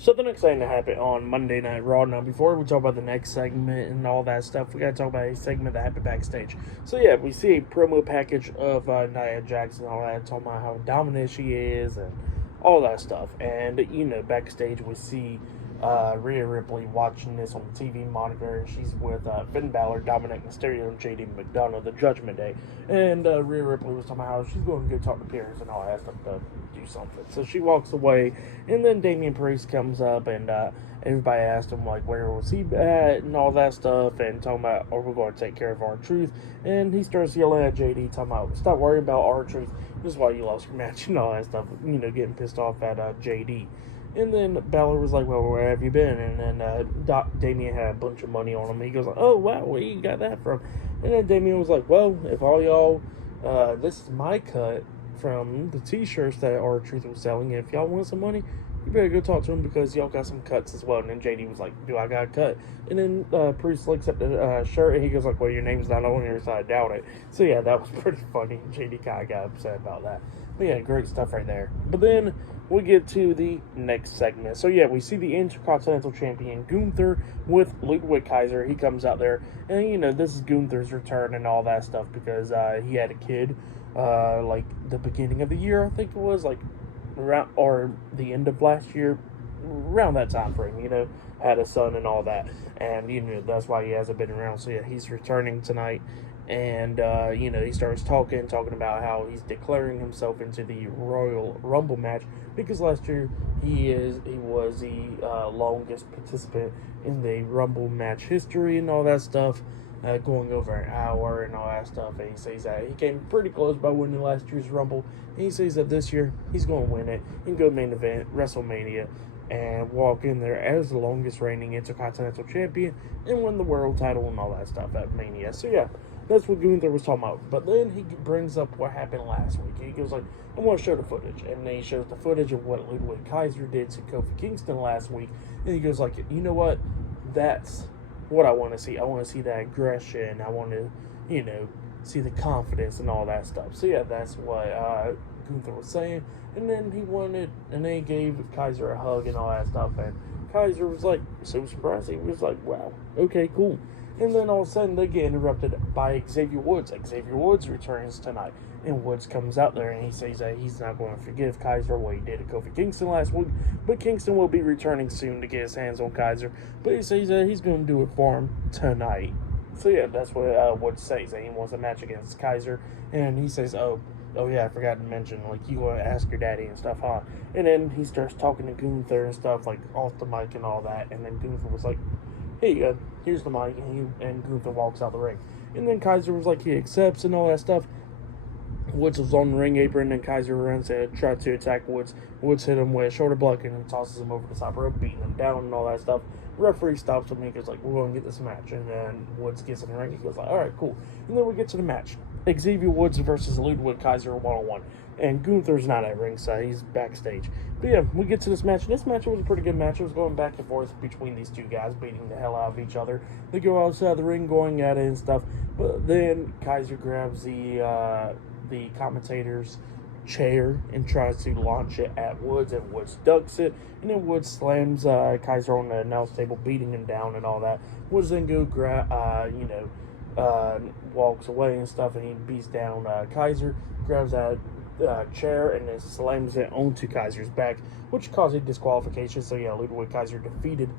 So the next thing that happened on Monday Night Raw. Now, before we talk about the next segment and all that stuff, we gotta talk about a segment that happened backstage. So yeah, we see a promo package of Nia Jax and all that, talking about how dominant she is and all that stuff. And backstage we see Rhea Ripley watching this on the TV monitor, and she's with Finn Balor, Dominic Mysterio, and JD McDonough, the Judgment Day. And Rhea Ripley was talking about how she's going to go talk to Pierce and all that stuff to do something. So she walks away, and then Damian Priest comes up, and everybody asked him, like, where was he at, and all that stuff, and talking about, oh, we're going to take care of R-Truth. And he starts yelling at JD, talking about, stop worrying about R-Truth. This is why you lost your match, and all that stuff, getting pissed off at JD. And then Balor was like, well, where have you been? And then Damian had a bunch of money on him. He goes, like, oh, wow, where you got that from? And then Damian was like, well, if all y'all, this is my cut from the t-shirts that R-Truth was selling. If y'all want some money, you better go talk to him because y'all got some cuts as well. And then JD was like, do I got a cut? And then Priest looks at the shirt, and he goes like, well, your name's not on here, so I doubt it. So yeah, that was pretty funny. JD kind of got upset about that. But yeah, great stuff right there. But then we get to the next segment. So yeah, we see the Intercontinental Champion Gunther with Ludwig Kaiser. He comes out there, and this is Gunther's return and all that stuff because he had a kid, like the beginning of the year, I think it was, like around or the end of last year, around that time frame. Had a son and all that, and that's why he hasn't been around. So yeah, he's returning tonight. And, he starts talking about how he's declaring himself into the Royal Rumble match because last year he was the longest participant in the Rumble match history and all that stuff, going over an hour and all that stuff. And he says that he came pretty close by winning last year's Rumble. And he says that this year he's going to win it and go main event WrestleMania and walk in there as the longest reigning Intercontinental Champion and win the world title and all that stuff at Mania. So yeah, that's what Gunther was talking about. But then he brings up what happened last week. He goes like, I want to show the footage. And then he shows the footage of what Ludwig Kaiser did to Kofi Kingston last week. And he goes like, you know what? That's what I want to see. I want to see that aggression. I want to, see the confidence and all that stuff. So yeah, that's what Gunther was saying. And then he gave Kaiser a hug and all that stuff. And Kaiser was like, so surprised. He was like, wow, okay, cool. And then all of a sudden they get interrupted by Xavier Woods. Xavier Woods returns tonight. And Woods comes out there and he says that he's not going to forgive Kaiser what he did to Kofi Kingston last week. But Kingston will be returning soon to get his hands on Kaiser. But he says that he's going to do it for him tonight. So yeah, that's what Woods says. That he wants a match against Kaiser. And he says, oh yeah, I forgot to mention, like, you want to ask your daddy and stuff, huh? And then he starts talking to Gunther and stuff, like, off the mic and all that. And then Gunther was like, hey, here's the mic, and Gunther walks out the ring. And then Kaiser was like, he accepts and all that stuff. Woods was on the ring apron, and Kaiser runs and tried to attack Woods. Woods hit him with a shoulder block and tosses him over the top rope, beating him down and all that stuff. Referee stops him and he goes like, we're going to get this match. And then Woods gets in the ring. He goes like, all right, cool. And then we get to the match. Xavier Woods versus Ludwig Kaiser 1-on-1. And Gunther's not at ringside. He's backstage. But yeah, we get to this match. And this match was a pretty good match. It was going back and forth between these two guys, beating the hell out of each other. They go outside the ring, going at it and stuff. But then Kaiser grabs the commentator's chair and tries to launch it at Woods, and Woods ducks it, and then Woods slams Kaiser on the announce table, beating him down and all that. Woods then walks away and stuff, and he beats down Kaiser, grabs that chair and then slams it onto Kaiser's back, which caused a disqualification. So yeah, Ludwig Kaiser defeated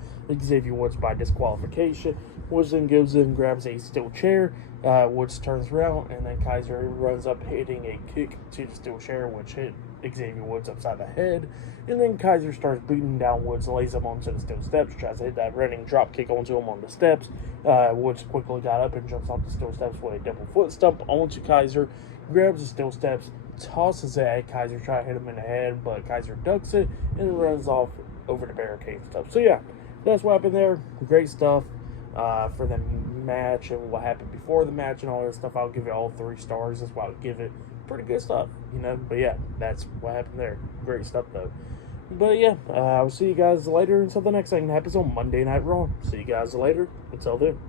Xavier Woods by disqualification. Woods then goes in and grabs a steel chair. Woods turns around, and then Kaiser runs up, hitting a kick to the steel chair, which hit Xavier Woods upside the head. And then Kaiser starts beating down Woods, lays him onto the steel steps, tries to hit that running drop kick onto him on the steps. Woods quickly got up and jumps off the steel steps with a double foot stomp onto Kaiser, grabs the steel steps, tosses it at Kaiser, trying to hit him in the head, but Kaiser ducks it and runs off over the barricade and stuff. So yeah, that's what happened there. Great stuff for the match and what happened before the match and all that stuff. I'll give it all 3 stars. That's why I'll give it pretty good stuff, But yeah, that's what happened there. Great stuff though. But yeah, I'll see you guys later until the next thing that happens on Monday Night Raw. See you guys later. Until then.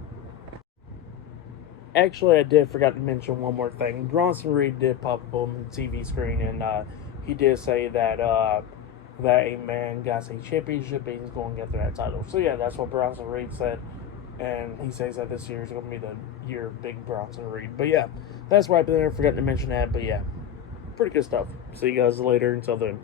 Actually, I forgot to mention one more thing. Bronson Reed did pop up on the TV screen, and he did say that that a man got a championship and he's going to get that title. So yeah, that's what Bronson Reed said. And he says that this year is going to be the year of Big Bronson Reed. But yeah, that's right there. Forgot to mention that. But yeah, pretty good stuff. See you guys later. Until then.